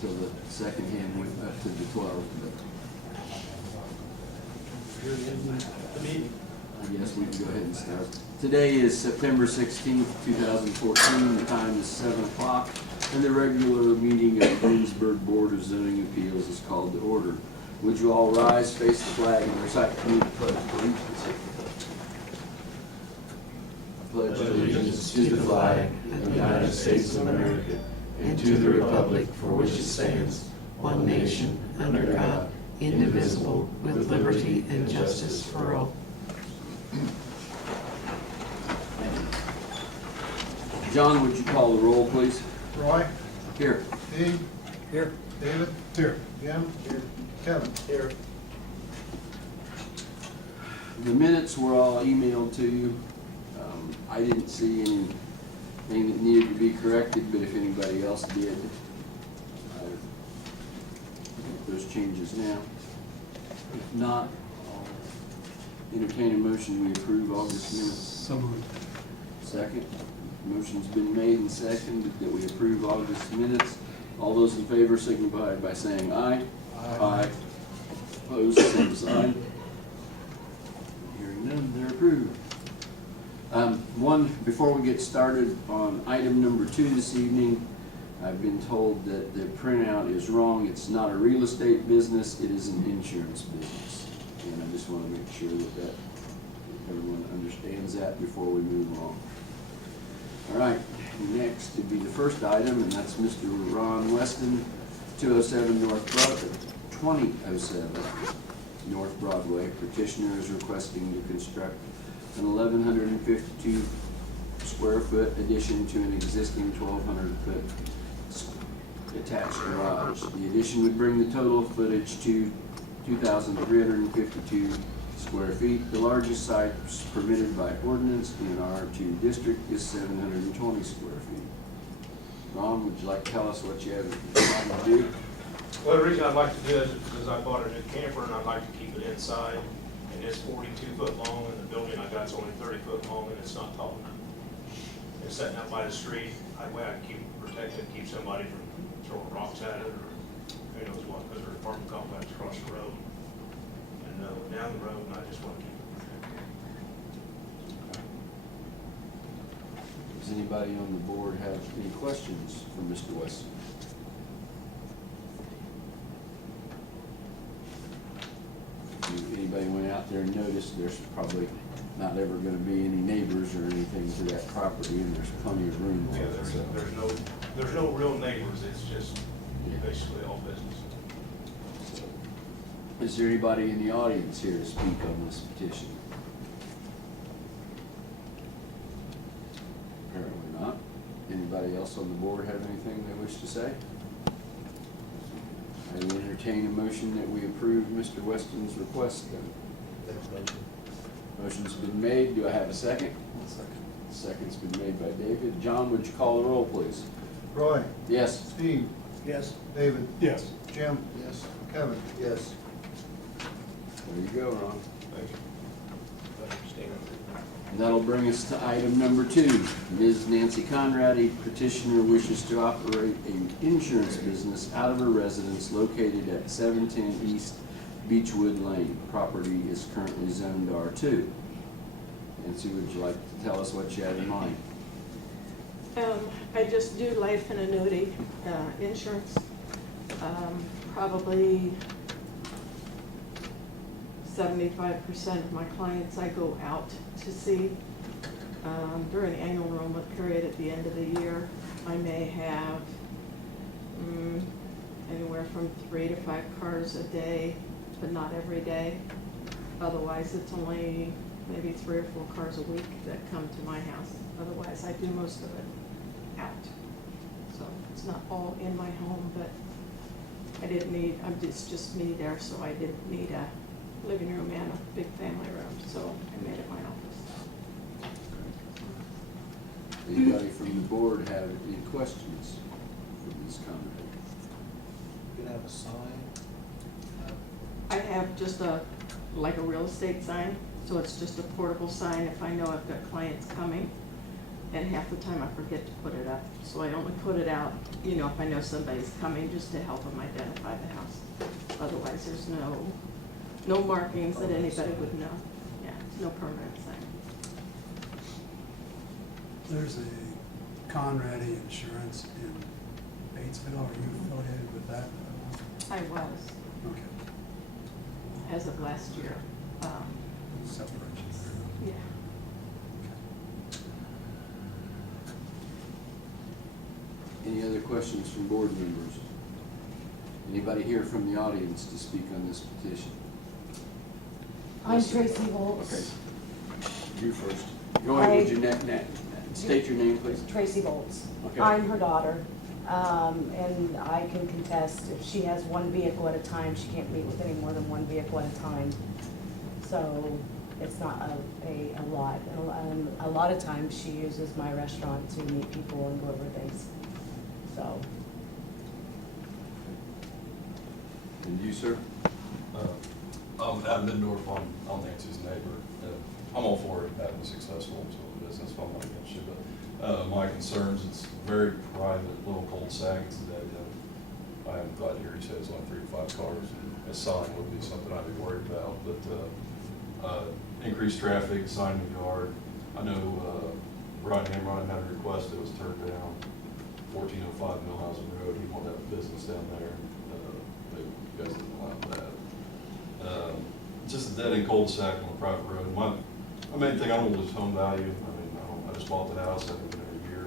till the second hand went up to the 12. The meeting. I guess we can go ahead and start. Today is September 16th, 2014. The time is 7 o'clock, and the regular meeting of the Greensburg Board of Zoning Appeals is called to order. Would you all rise, face the flag, and recite the community pledge of allegiance? I pledge allegiance to the flag of the United States of America and to the republic for which it stands, one nation, under God, indivisible, with liberty and justice for all. John, would you call the roll, please? Roy? Here. Steve? Here. David? Here. Jim? Here. Kevin? Here. The minutes were all emailed to you. I didn't see anything that needed to be corrected, but if anybody else did, I would make those changes now. If not, I'll entertain a motion we approve August minutes. So moved. Second. Motion's been made and seconded that we approve August minutes. All those in favor signify by saying aye. Aye. Opposed, same sign. Hearing none, they're approved. Before we get started on item number 2 this evening, I've been told that the printout is wrong. It's not a real estate business, it is an insurance business. And I just want to make sure that everyone understands that before we move along. All right, next would be the first item, and that's Mr. Ron Weston, 207 North Broadway, 2007 North Broadway. Petitioner is requesting to construct an 1,152 square foot addition to an existing 1,200 foot attached garage. The addition would bring the total footage to 2,352 square feet. The largest site permitted by ordinance in R2 district is 720 square feet. Ron, would you like to tell us what you have in mind to do? Well, the reason I'd like to do it is because I bought a new camper and I'd like to keep it inside. And it's 42 foot long, and the building I got's only 30 foot long, and it's not tall enough. It's sitting out by the street. That way I can keep it protected, keep somebody from throwing rocks at it, or who knows what, because there's an apartment complex across the road. And down the road, and I just want to keep it protected. Does anybody on the board have any questions for Mr. Weston? If anybody went out there and noticed, there's probably not ever going to be any neighbors or anything to that property, and there's plenty of room Yeah, there. So. there's no real neighbors. It's just basically all business. Is there anybody in the audience here to speak on this petition? Apparently not. Anybody else on the board have anything they wish to say? I will entertain a motion that we approve Mr. Weston's request then. Motion's been made. Do I have a second? Second. Second's been made by David. John, would you call the roll, please? Roy? Yes. Steve? Yes. David? Yes. Jim? Yes. Kevin? Yes. There you go, Ron. Thank you. And that'll bring us to item number 2. Ms. Nancy Konradi, petitioner, wishes to operate an insurance business out of her residence located at 710 East Beechwood Lane. Property is currently zoned R2. Nancy, would you like to tell us what you have in mind? I just do life and annuity insurance. Probably 75% of my clients I go out to see. During the annual enrollment period at the end of the year, I may have anywhere from 3 to 5 cars a day, but not every day. Otherwise, it's only maybe 3 or 4 cars a week that come to my house. Otherwise, I do most of it out. So it's not all in my home, but I didn't need, it's just me there, so I didn't need a living room and a big family room, so I made it my office. Anybody from the board have any questions for Ms. Konradi? You can have a sign. I have just like a real estate sign, so it's just a portable sign if I know I've got clients coming. and half the time I forget to put it up. So I only put it out, you know, if I know somebody's coming, just to help them identify the house. Otherwise, there's no markings that anybody would know. Yeah, it's no permanent thing. There's a Konradi Insurance in Batesville. Are you affiliated with that? I was, Okay. as of last year. Separation there. Yeah. Any other questions from board members? Anybody here from the audience to speak on this petition? I'm Tracy Volz. Okay. You first. Go ahead, would you state your name, please? Tracy Volz. Okay. I'm her daughter, and I can contest, if she has one vehicle at a time, she can't meet with any more than one vehicle at a time. So it's not a lot. A lot of times she uses my restaurant to meet people and go over things, so. And you, sir? I'm Adam Middendorf, I'm Nancy's neighbor. I'm all for it having a successful business, I'm not against you, but my concerns, it's a very private little cul-de-sac, it's dead end. I am glad to hear you say it's only 3 to 5 cars, and a sign would be something I'd be worried about, but increased traffic, sign in the yard. I know Brian Hamron had a request that was turned down, 1405 Millhouse Road, he wanted to have a business down there. You guys didn't allow that. Just a dead end cul-de-sac on a private road. My main thing, I don't lose home value. I mean, I just bought the house, I've been there a year.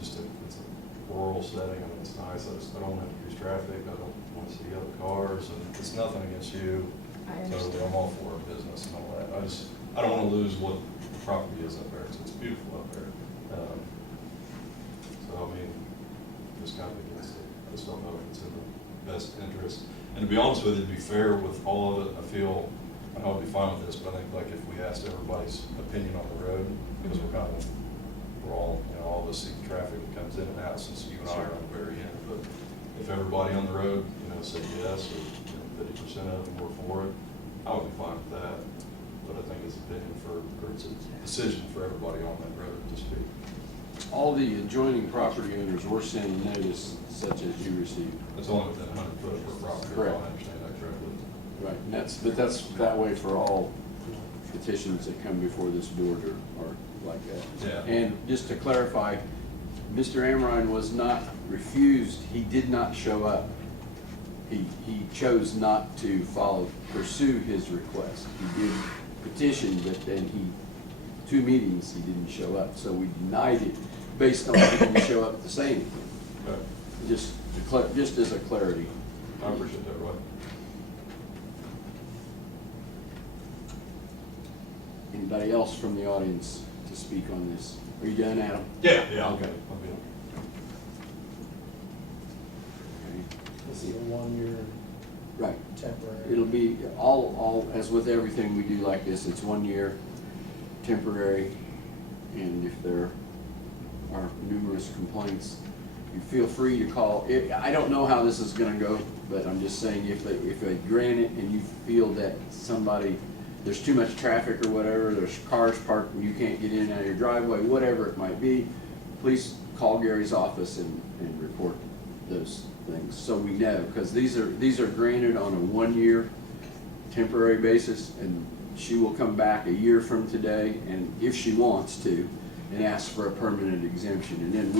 It's a rural setting, I mean, it's nice. I don't want to increase traffic. I don't want to see other cars, and it's nothing against you. I So understand. I'm all for a business and all that. I don't want to lose what the property is up there. It's beautiful up there. So, I mean, just kind of against it. I just don't know if it's in the best interest. And to be honest with you, to be fair with all of it, I feel, I know I'd be fine with this, but I think like if we asked everybody's opinion on the road, because we're all, you know, all of us see the traffic that comes in and out, since you and I are on the very end, but if everybody on the road, you know, said yes, or 50% of them were for it, I would be fine with that. But I think it's it's a decision for everybody on that road to speak. All the adjoining property owners were sending notice such as you received. It's only within 100 foot per property, if I Correct. understand that correctly. Right, and that's that way for all petitions that come before this board are like that. Yeah. And just to clarify, Mr. Amrine was not refused, he did not show up. He chose not to pursue his request. He did petition, but then 2 meetings, he didn't show up. So we denied it based on he didn't show up to say anything. Okay. Just as a clarity. I appreciate that, Roy. Anybody else from the audience to speak on this? Are you done, Adam? Yeah. Okay. I'll be Okay. This is a 1 year Right. temporary. It'll be all, as with everything we do like this, it's 1 year, temporary, and if there are numerous complaints, you feel free to call. I don't know how this is gonna go, but I'm just saying if they grant it and you feel that there's too much traffic or whatever, there's cars parked and you can't get in and out of your driveway, whatever it might be, please call Gary's office and report those things, so we know, because these are granted on a 1 year temporary basis, and she will come back a year from today, and if she wants to, and ask for a permanent exemption. And then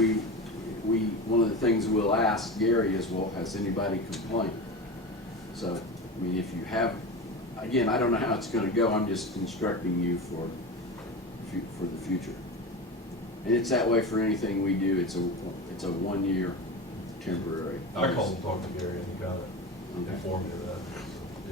one of the things we'll ask Gary is, well, has anybody complained? So, I mean, if you have, again, I don't know how it's gonna go, I'm just instructing you for the future. And it's that way for anything we do, it's a 1 year temporary. I called and talked to Gary, and he kind of Okay. informed me of that.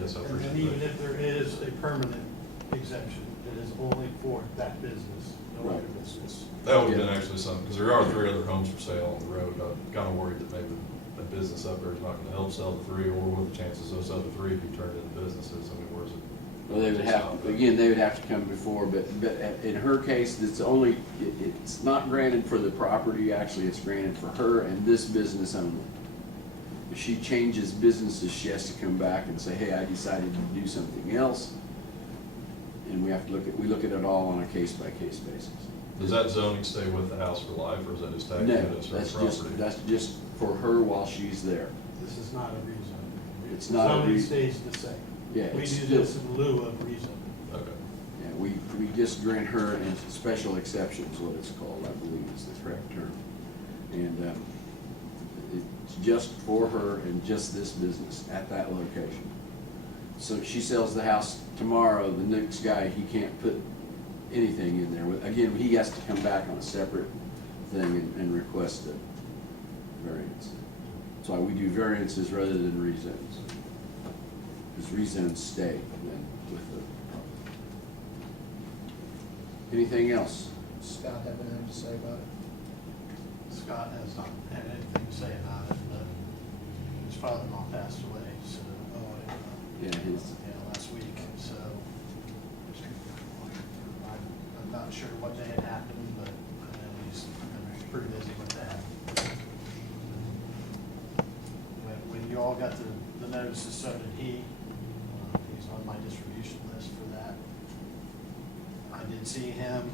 Yes, I And appreciate then even that. if there is a permanent exemption, it is only for that business, no other Right. business. That would have been actually something, because there are 3 other homes for sale on the road. I'm kind of worried that maybe the business up there is not going to help sell the 3, or what are the chances those other 3 be turned into businesses? I mean, where's it? Well, they would have to come before, but in her case, it's not granted for the property, actually, it's granted for her and this business only. If she changes businesses, she has to come back and say, hey, I decided to do something else. And we look at it all on a case-by-case basis. Does that zoning stay with the house for life, or is that just tagged No, in as her property? that's just for her while she's there. This is not a rezone. It's not a Zoning re- stays the same. Yeah, We it's do still- this in lieu of rezone. Okay. Yeah, we just grant her a special exception is what it's called, I believe is the correct term. And it's just for her and just this business at that location. So she sells the house tomorrow, the next guy, he can't put anything in there. Again, he has to come back on a separate thing and request a variance. That's why we do variances rather than rezones. Because rezones stay then with the property. Anything else? Scott have anything to say about it? Scott has not had anything to say about it, but his father-in-law passed away, so, Yeah, his, last week, so. I'm not sure what day it happened, but I know he's been pretty busy with that. When you all got the notices, so did he. He's on my distribution list for that. I did see him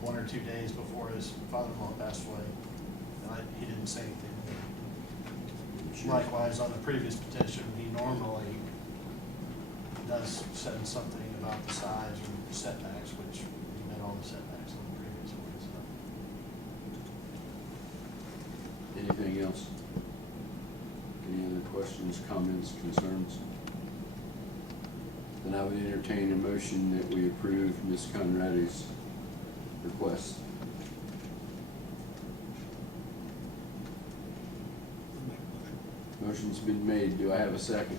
1 or 2 days before his father-in-law passed away, and he didn't say anything to me. Likewise, on the previous petition, he normally does send something about the size or setbacks, which he met all the setbacks on the previous one, so. anything else? Any other questions, comments, concerns? Then I would entertain a motion that we approve Ms. Konradi's request. Motion's been made. Do I have a second?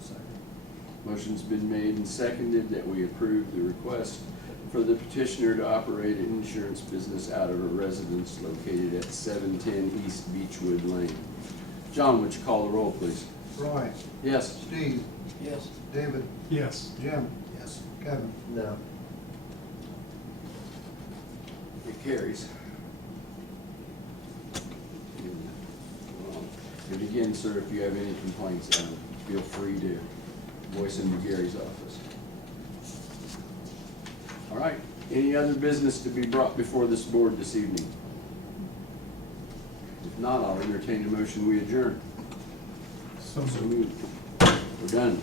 Second. Motion's been made and seconded that we approve the request for the petitioner to operate an insurance business out of a residence located at 710 East Beechwood Lane. John, would you call the roll, please? Roy, Yes. Steve, Yes. David, Yes. Jim. Yes. Kevin. No. It carries. And again, sir, if you have any complaints, feel free to voice them to Gary's office. All right, any other business to be brought before this board this evening? If not, I'll entertain a motion, we adjourn. So So moved. We're done.